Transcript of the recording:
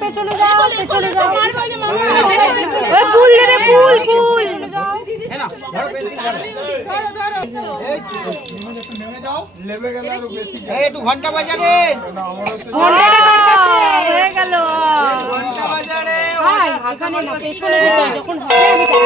পেছনে যাও পেছনে যাও। ওই কুল দেবে কুল কুল ঘণ্টা বাজারে। হয়ে গেল। ঘণ্টা বাজারে এখানে না পেছনে যখন হবে